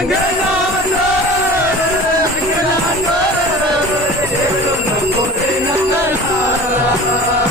Angel!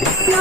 Yeah.